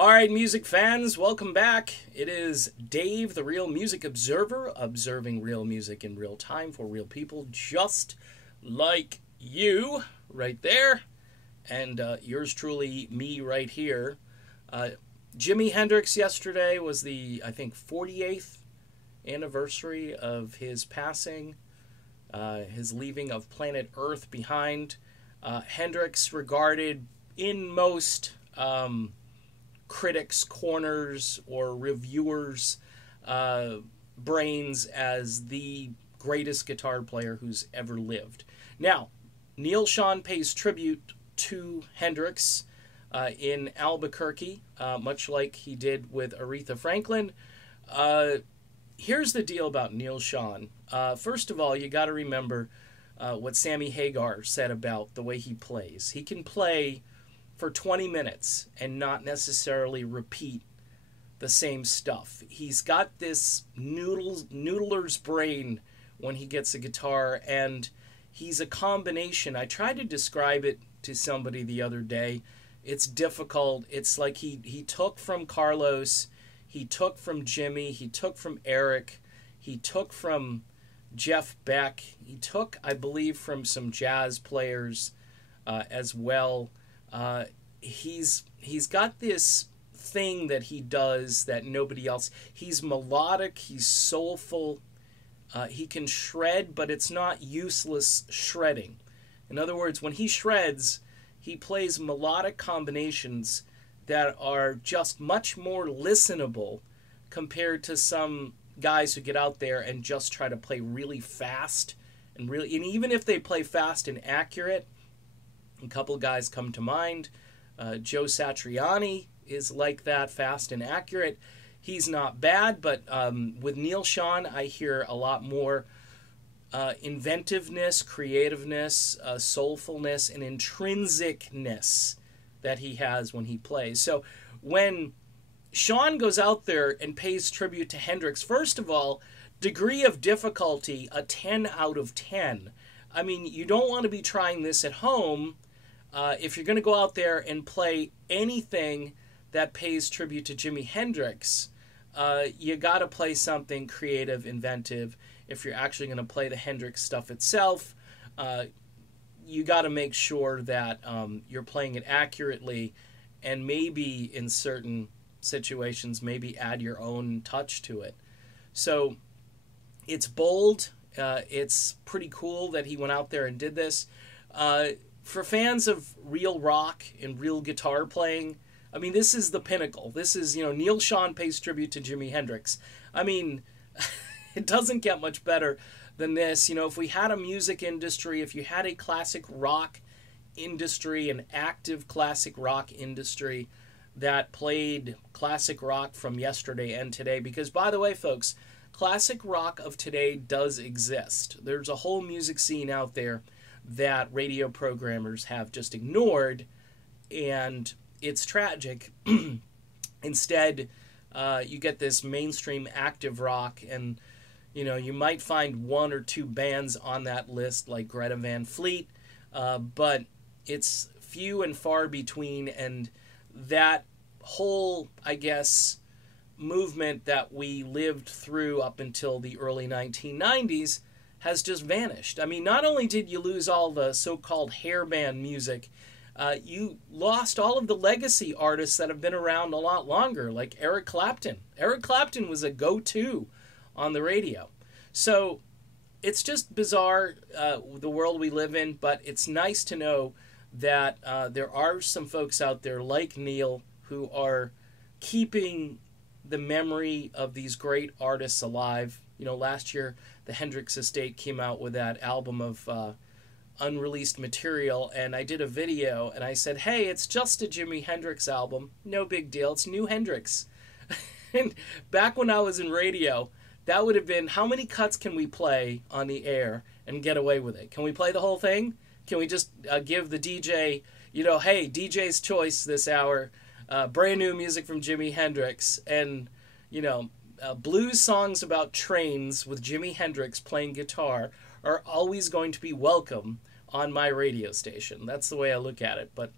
All right, music fans, welcome back. It is Dave, the Real Music Observer, observing real music in real time for real people just like you right there. And yours truly, me right here. Jimi Hendrix yesterday was the, I think, 48th anniversary of his passing, his leaving of planet Earth behind. Hendrix regarded in most critics' corners or reviewers' brains as the greatest guitar player who's ever lived. Now, Neal Schon pays tribute to Hendrix in Albuquerque, much like he did with Aretha Franklin. Here's the deal about Neal Schon. First of all, you got to remember what Sammy Hagar said about the way he plays. He can play for 20 minutes and not necessarily repeat the same stuff. He's got this noodler's brain when he gets a guitar, and he's a combination. I tried to describe it to somebody the other day. It's difficult. It's like he took from Carlos, he took from Jimmy, he took from Eric, he took from Jeff Beck, he took, I believe, from some jazz players as well. He's got this thing that he does that nobody else. He's melodic, he's soulful, he can shred, but it's not useless shredding. In other words, when he shreds, he plays melodic combinations that are just much more listenable compared to some guys who get out there and just try to play really fast and even if they play fast and accurate, a couple of guys come to mind. Joe Satriani is like that, fast and accurate. He's not bad, but with Neal Schon, I hear a lot more inventiveness, creativeness, soulfulness, and intrinsicness that he has when he plays. So when Schon goes out there and pays tribute to Hendrix, first of all, degree of difficulty, a 10 out of 10. I mean, you don't want to be trying this at home. If you're going to go out there and play anything that pays tribute to Jimi Hendrix, you got to play something creative, inventive. If you're actually going to play the Hendrix stuff itself, you got to make sure that you're playing it accurately, and maybe in certain situations, maybe add your own touch to it. So it's bold. It's pretty cool that he went out there and did this. For fans of real rock and real guitar playing, I mean, this is the pinnacle. This is, Neal Schon pays tribute to Jimi Hendrix. I mean, it doesn't get much better than this. If we had a music industry, if you had a classic rock industry, an active classic rock industry that played classic rock from yesterday and today, because, by the way, folks, classic rock of today does exist. There's a whole music scene out there that radio programmers have just ignored, and it's tragic. Instead, you get this mainstream active rock, and you might find one or two bands on that list like Greta Van Fleet, but it's few and far between, and that whole, I guess, movement that we lived through up until the early 1990s has just vanished. I mean, not only did you lose all the so-called hair band music, you lost all of the legacy artists that have been around a lot longer, like Eric Clapton. Eric Clapton was a go-to on the radio. So it's just bizarre, the world we live in, but it's nice to know that there are some folks out there like Neal who are keeping the memory of these great artists alive. Last year, the Hendrix estate came out with that album of unreleased material, and I did a video, and I said, hey, it's just a Jimi Hendrix album. No big deal. It's new Hendrix. And back when I was in radio, that would have been, how many cuts can we play on the air and get away with it? Can we play the whole thing? Can we just give the DJ, hey, DJ's choice this hour, brand new music from Jimi Hendrix, and, blues songs about trains with Jimi Hendrix playing guitar are always going to be welcome on my radio station. That's the way I look at it. But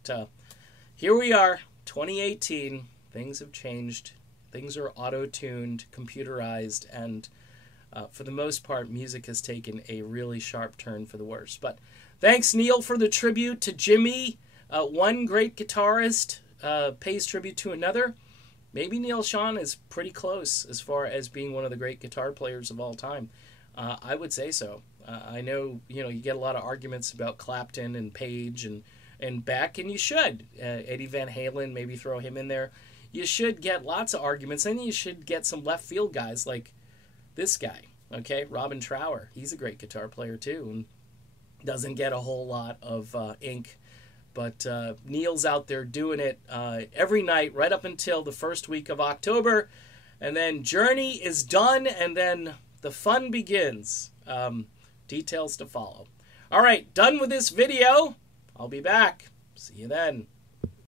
here we are, 2018. Things have changed. Things are auto-tuned, computerized, and for the most part, music has taken a really sharp turn for the worse. But thanks, Neal, for the tribute to Jimmy. One great guitarist pays tribute to another. Maybe Neal Schon is pretty close as far as being one of the great guitar players of all time. I would say so. I know, you get a lot of arguments about Clapton and Page and Beck, and you should. Eddie Van Halen, maybe throw him in there. You should get lots of arguments, and you should get some left field guys like this guy, okay? Robin Trower. He's a great guitar player, too, and doesn't get a whole lot of ink. But Neal's out there doing it every night right up until the first week of October. And then Journey is done, and then the fun begins. Details to follow. All right, done with this video. I'll be back. See you then.